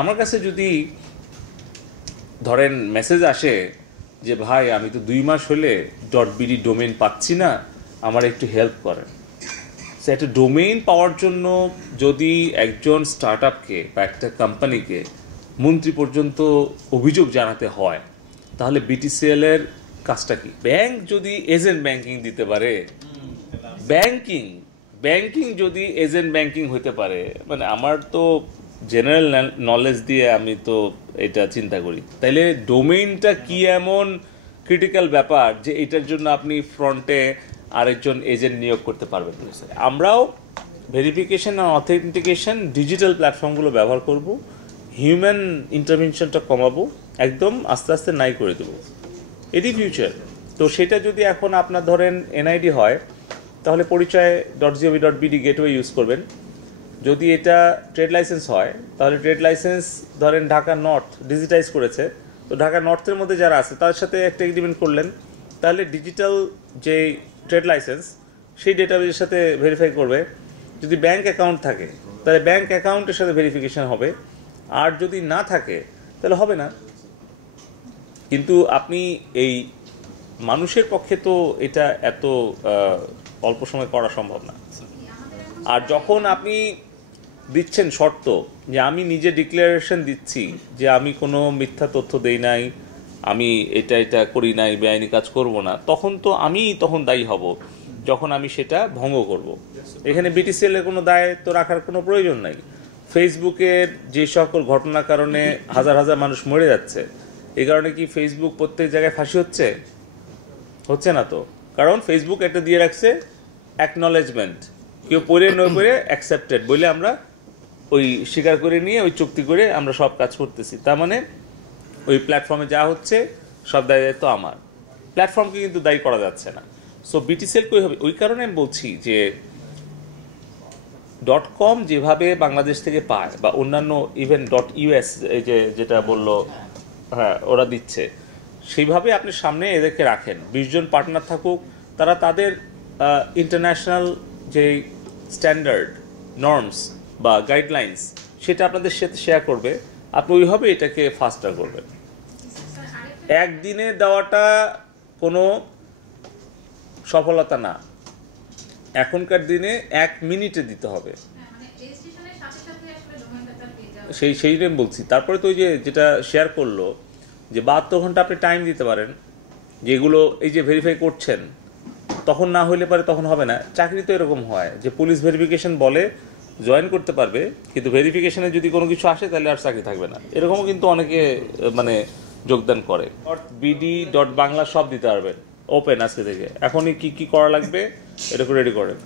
আমার কাছে যদি ধরেন মেসেজ আসে যে ভাই আমি তো 2 মাস হলে .bd ডোমেইন পাচ্ছি না, আমার একটু হেল্প করেন। সো একটা ডোমেইন পাওয়ার জন্য যদি একজন স্টার্ট আপকে বা একটা কোম্পানিকে মন্ত্রী পর্যন্ত অভিযোগ জানাতে হয়, তাহলে বিটিসিএল এর কাজটা কি? ব্যাংক যদি এজেন্ট ব্যাংকিং দিতে পারে, ব্যাংকিং যদি এজেন্ট ব্যাংকিং হতে পারে, মানে আমার তো জেনারেল নলেজ দিয়ে আমি তো এটা চিন্তা করি, তাইলে ডোমেইনটা কি এমন ক্রিটিক্যাল ব্যাপার যে এটার জন্য আপনি ফ্রন্টে আরেকজন এজেন্ট নিয়োগ করতে পারবেন? আমরাও ভেরিফিকেশন আর অথেন্টিকেশন ডিজিটাল প্ল্যাটফর্মগুলো ব্যবহার করব, হিউম্যান ইন্টারভেনশনটা কমাবো, একদম আস্তে আস্তে নাই করে দেবো। এটি ফিউচার। তো সেটা যদি এখন আপনার ধরেন এনআইডি হয়, তাহলে পরিচয় .gov.bd গেটওয়ে ইউজ করবেন। যদি এটা ট্রেড লাইসেন্স হয়, তাহলে ট্রেড লাইসেন্স ধরেন ঢাকা নর্থ ডিজিটাইজ করেছে, তো ঢাকা নর্থের মধ্যে যারা আছে তাদের সাথে একটা এগ্রিমেন্ট করলেন, তাহলে ডিজিটাল যে ট্রেড লাইসেন্স সেই ডেটাবেসের সাথে ভেরিফাই করবে। যদি ব্যাংক অ্যাকাউন্ট থাকে তাহলে ব্যাংক অ্যাকাউন্টের সাথে ভেরিফিকেশন হবে, আর যদি না থাকে তাহলে হবে না। কিন্তু আপনি এই মানুষের পক্ষে তো এটা এত অল্প সময় করা সম্ভব না। আর যখন আপনি দিচ্ছেন শর্ত যে আমি নিজে ডিক্লারেশন দিচ্ছি যে আমি কোনো মিথ্যা তথ্য দেই নাই, আমি এটা করি নাই, বেআইনি কাজ করব না, তখন তো আমি দায়ী হব যখন আমি সেটা ভঙ্গ করব। এখানে বিটিসিএল এর কোনো দায় তো রাখার কোনো প্রয়োজন নাই। ফেসবুকের যে সকল ঘটনার কারণে হাজার হাজার মানুষ মরে যাচ্ছে, এই কারণে কি ফেসবুক প্রত্যেক জায়গায় ফাঁসি হচ্ছে না তো? কারণ ফেসবুক একটা দিয়ে রাখছে অ্যাকনলেজমেন্ট, কেউ পড়ে নয় পড়ে অ্যাকসেপ্টেড বলে আমরা ওই স্বীকার করে নিয়ে ওই চুক্তি করে আমরা সব কাজ করতেছি। তার মানে ওই প্ল্যাটফর্মে যা হচ্ছে সব দায়িত্ব আমার, প্ল্যাটফর্মকে কিন্তু দায়ী করা যাচ্ছে না। সো বিটিসিএল কই হবে? ওই কারণে আমি বলছি যে .com যেভাবে বাংলাদেশ থেকে পায় বা অন্যান্য ইভেন .us এই যেটা বললো, হ্যাঁ ওরা দিচ্ছে, সেইভাবে আপনি সামনে এদেরকে রাখেন। 20 জন পার্টনার থাকুক, তারা তাদের ইন্টারন্যাশনাল যে স্ট্যান্ডার্ড নর্মস বা গাইডলাইন্স সেটা আপনাদের সাথে শেয়ার করবে, আপনি ওইভাবে এটাকে ফাস্টার করবেন। একদিনে দেওয়াটা কোনো সফলতা না, এখনকার দিনে 1 মিনিটে দিতে হবে, সেইটা বলছি। তারপরে তো ওই যেটা শেয়ার করলো যে 72 ঘন্টা আপনি টাইম দিতে পারেন, যেগুলো এই যে ভেরিফাই করছেন, তখন না হইলে পারে তখন হবে না। চাকরি তো এরকম হয় যে পুলিশ ভেরিফিকেশন বলে জয়েন করতে পারবে, কিন্তু ভেরিফিকেশনে যদি কোনো কিছু আসে তাহলে আর চাকরি থাকবে না, এরকমও কিন্তু অনেকে মানে যোগদান করে। .bd.bangla সব দিতে পারবেন ওপেন আজকে থেকে, এখনই কি করা লাগবে এটা করে রেডি করেন।